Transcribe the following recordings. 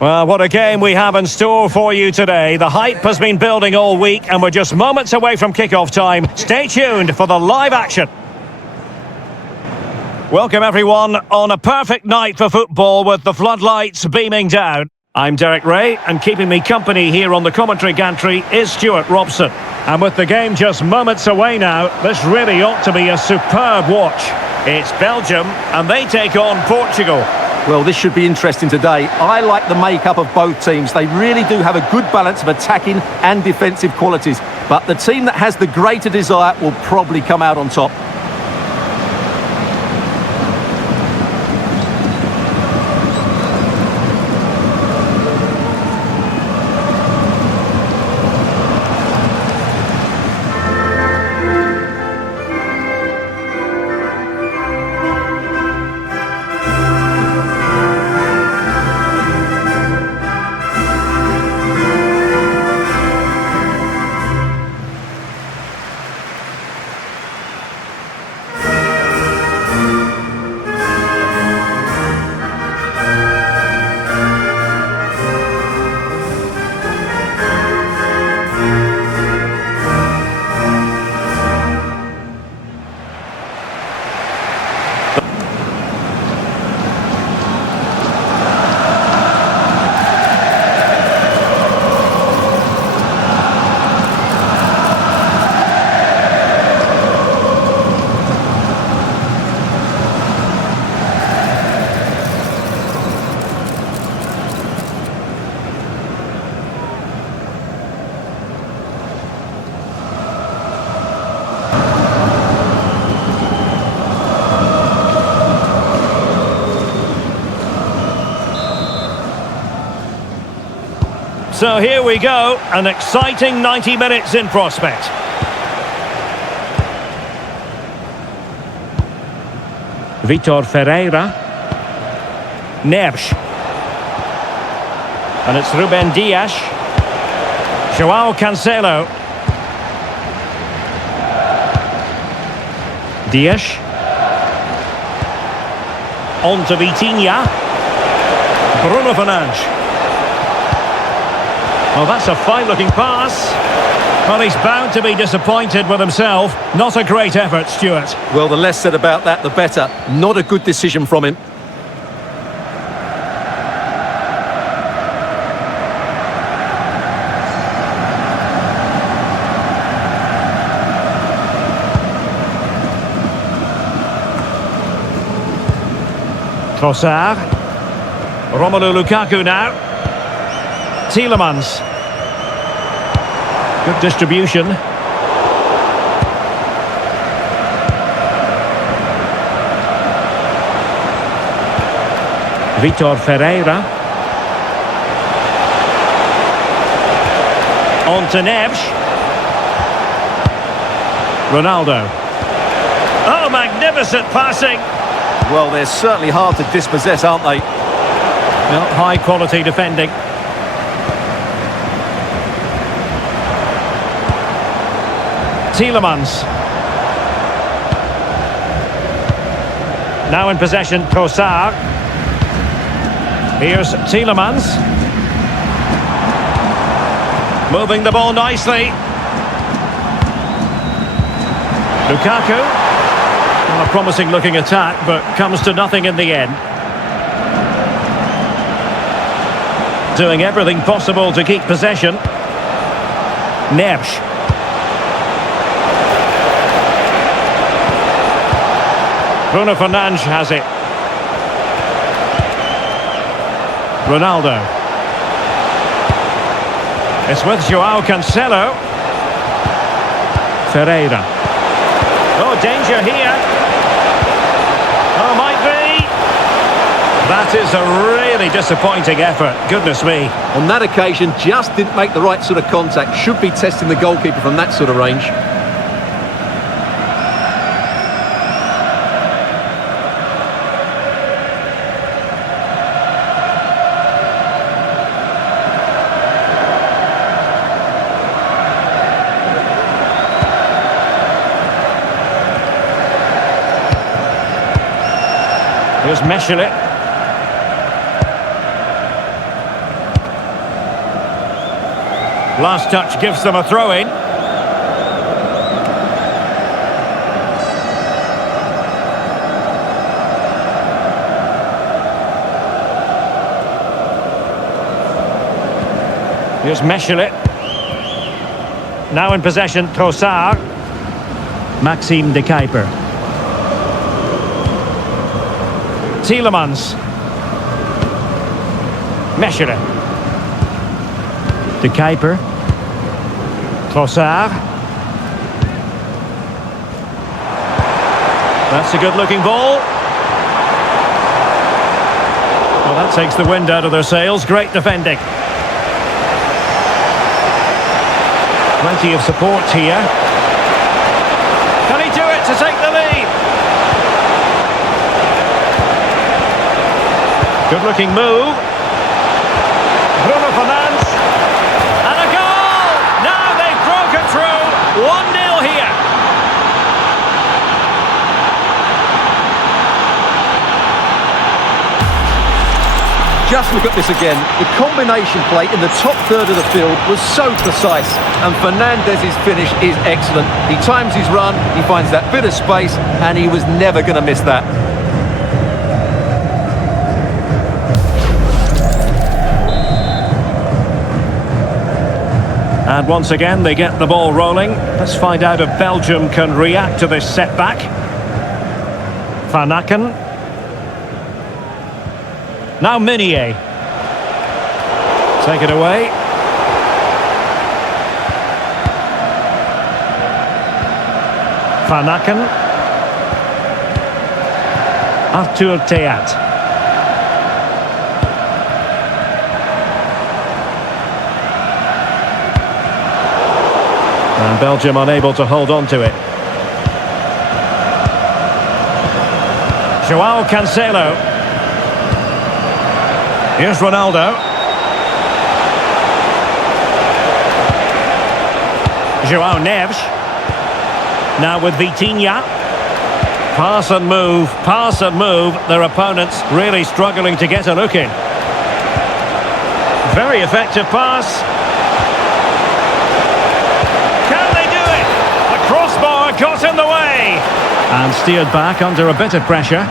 Well, what a game we have in store for you today. The hype has been building all week and we're just moments away from kick-off time. Stay tuned for the live action. Welcome everyone on a perfect night for football with the floodlights beaming down. I'm Derek Ray, and keeping me company here on the commentary gantry is Stuart Robson. And with the game just moments away now, this really ought to be a superb watch. It's Belgium and they take on Portugal. Well, this should be interesting today. I like the makeup of both teams. They really do have a good balance of attacking and defensive qualities. But the team that has the greater desire will probably come out on top. So here we go, an exciting 90 minutes in prospect. Vitor Ferreira. Neves. And it's Ruben Dias. João Cancelo. Dias. On to Vitinha. Bruno Fernandes. Well, that's a fine-looking pass. Well, he's bound to be disappointed with himself. Not a great effort, Stuart. Well, the less said about that, the better. Not a good decision from him. Trossard. Romelu Lukaku now. Tielemans. Good distribution. Vitor Ferreira. On to Neves. Ronaldo. Oh, magnificent passing. Well, they're certainly hard to dispossess, aren't they? Well, high quality defending. Tielemans. Now in possession, Trossard. Here's Tielemans. Moving the ball nicely. Lukaku. Well, a promising looking attack, but comes to nothing in the end. Doing everything possible to keep possession. Neves. Bruno Fernandes has it. Ronaldo. It's with João Cancelo. Ferreira. Oh, danger here. Oh, might be. That is a really disappointing effort. Goodness me. On that occasion, just didn't make the right sort of contact. Should be testing the goalkeeper from that sort of range. Here's Meshelet. Last touch gives them a throw-in. Here's Meschelet. Now in possession, Trossard. Maxime de Kuiper. Tielemans. Meschelet. De Kuiper. Trossard. That's a good-looking ball. Well, that takes the wind out of their sails. Great defending. Plenty of support here. Can he do it to take the lead? Good-looking move. Bruno Fernandes. And a goal! Now they've broken through. 1-0 here. Just look at this again. The combination play in the top third of the field was so precise, and Fernandez's finish is excellent. He times his run, he finds that bit of space, and he was never going to miss that. And once again, they get the ball rolling. Let's find out if Belgium can react to this setback. Van Aken. Now Meunier. Take it away. Van Aken. Arthur Theat. And Belgium unable to hold on to it. João Cancelo. Here's Ronaldo. João Neves. Now with Vitinha. Pass and move, pass and move. Their opponents really struggling to get a look in. Very effective pass. Can they do it? The crossbar got in the way. And steered back under a bit of pressure.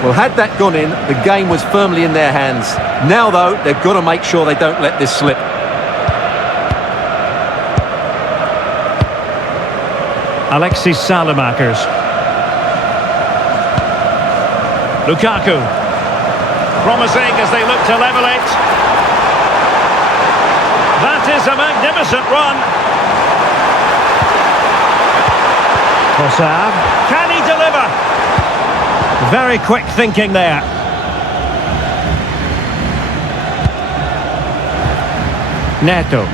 Well, had that gone in, the game was firmly in their hands. Now, though, they've got to make sure they don't let this slip. Alexis Salemakers. Lukaku. Promising as they look to level it. That is a magnificent run. Trossard. Can he deliver? Very quick thinking there. Neto.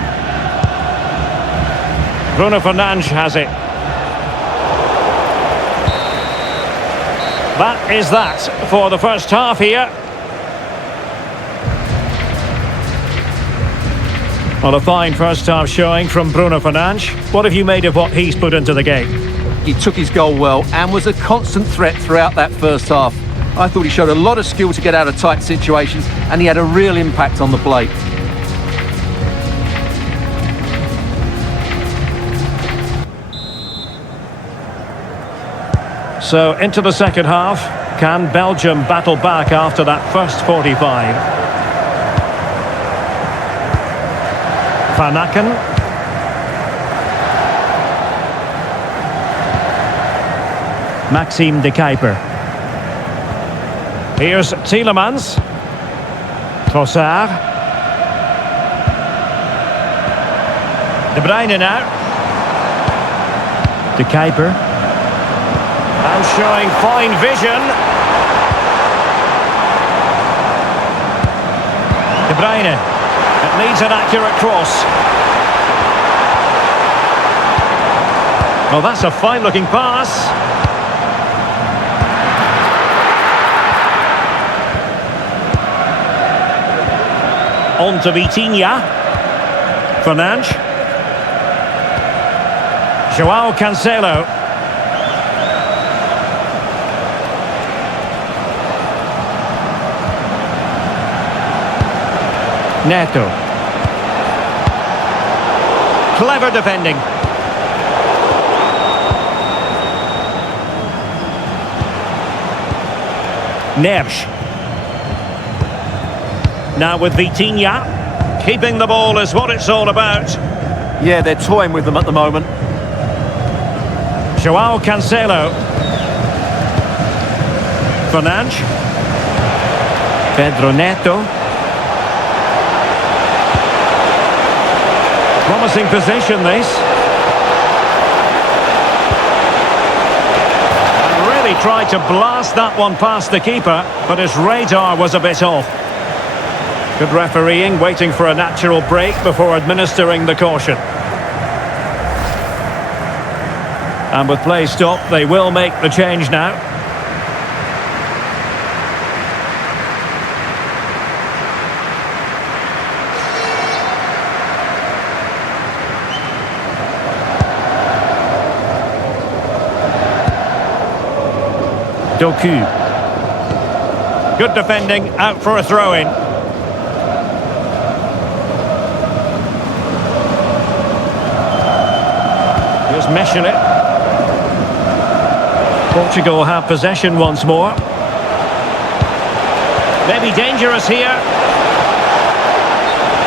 Bruno Fernandes has it. That is that for the first half here. Well, a fine first half showing from Bruno Fernandes. What have you made of what he's put into the game? He took his goal well and was a constant threat throughout that first half. I thought he showed a lot of skill to get out of tight situations, and he had a real impact on the play. So into the second half. Can Belgium battle back after that first 45? Van Aken. Maxime de Kuiper. Here's Tielemans. Trossard. De Bruyne now. De Kuiper. And showing fine vision. De Bruyne. It needs an accurate cross. Well, that's a fine-looking pass. On to Vitinha. Fernandes. João Cancelo. Neto. Clever defending. Nersch. Now with Vitinha. Keeping the ball is what it's all about. Yeah, they're toying with them at the moment. Joao Cancelo. Fernandes. Pedro Neto. Promising position, this. And really tried to blast that one past the keeper, but his radar was a bit off. Good refereeing, waiting for a natural break before administering the caution. And with play stopped, they will make the change now. Doku. Good defending, out for a throw-in. Here's Mechelet. Portugal have possession once more. Maybe dangerous here.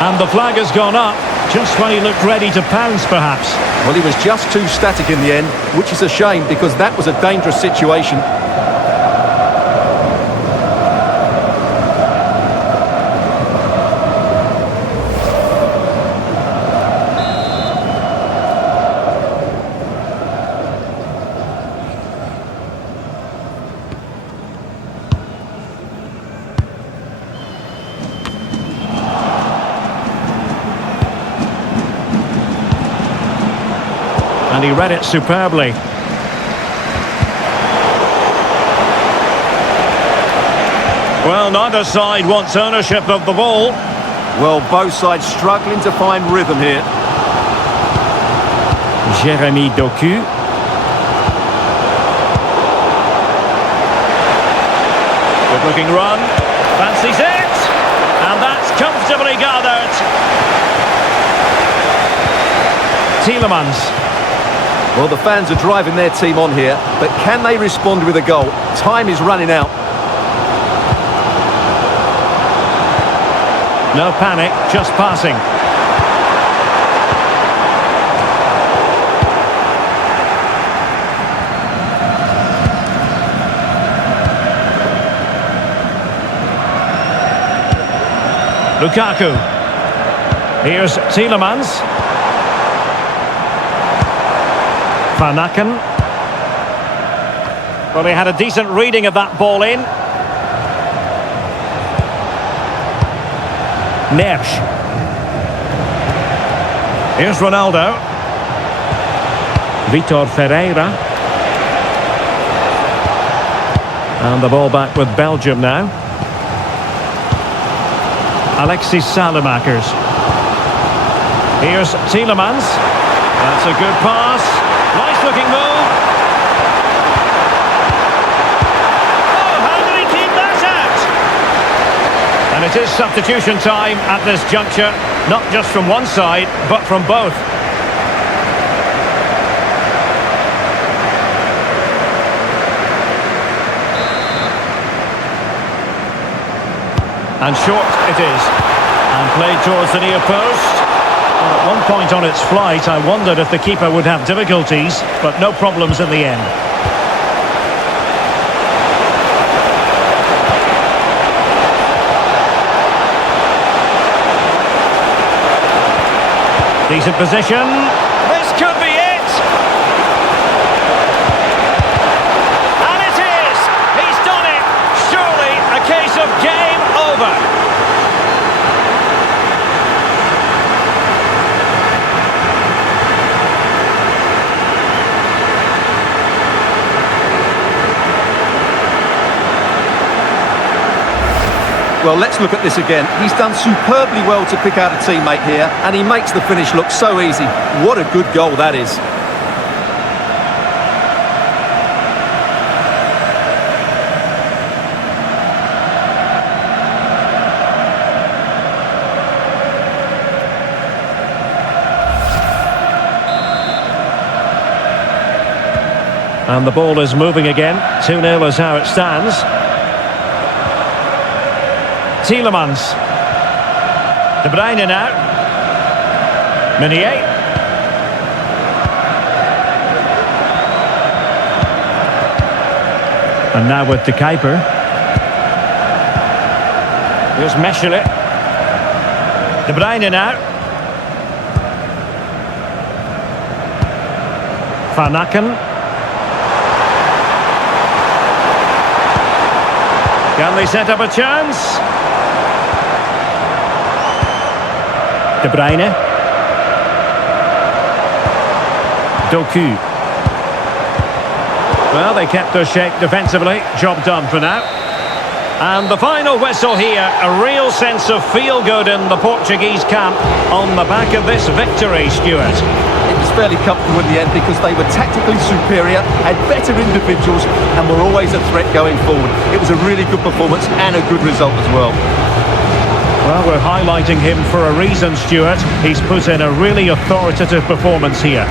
And the flag has gone up, just when he looked ready to pounce, perhaps. Well, he was just too static in the end, which is a shame because that was a dangerous situation. And he read it superbly. Well, neither side wants ownership of the ball. Well, both sides struggling to find rhythm here. Jeremy Doku. Good looking run. Fancies it. And that's comfortably gathered. Tielemans. Well, the fans are driving their team on here, but can they respond with a goal? Time is running out. No panic, just passing. Lukaku. Here's Tielemans. Van Aken. Well, he had a decent reading of that ball in. Nersch. Here's Ronaldo. Vitor Ferreira. And the ball back with Belgium now. Alexis Salemakers. Here's Tielemans. That's a good pass. Nice looking move. Oh, how did he keep that out? And it is substitution time at this juncture. Not just from one side, but from both. And short it is. And played towards the near post. Well, at one point on its flight, I wondered if the keeper would have difficulties, but no problems in the end. Decent position. This could be it. And it is. He's done it. Surely a case of game over. Well, let's look at this again. He's done superbly well to pick out a teammate here, and he makes the finish look so easy. What a good goal that is. And the ball is moving again. 2-0 is how it stands. Tielemans. De Bruyne now. Meunier. And now with De Kuiper. Here's Mechelen. De Bruyne now. Van Aken. Can they set up a chance? De Bruyne. Doku. Well, they kept their shape defensively. Job done for now. And the final whistle here. A real sense of feel-good in the Portuguese camp on the back of this victory, Stuart. It was fairly comfortable in the end because they were tactically superior, had better individuals and were always a threat going forward. It was a really good performance and a good result as well. Well, we're highlighting him for a reason, Stuart. He's put in a really authoritative performance here.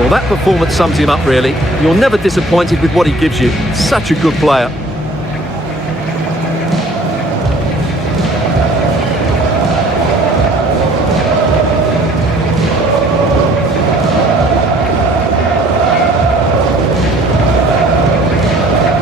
Well, that performance sums him up, really. You're never disappointed with what he gives you. Such a good player.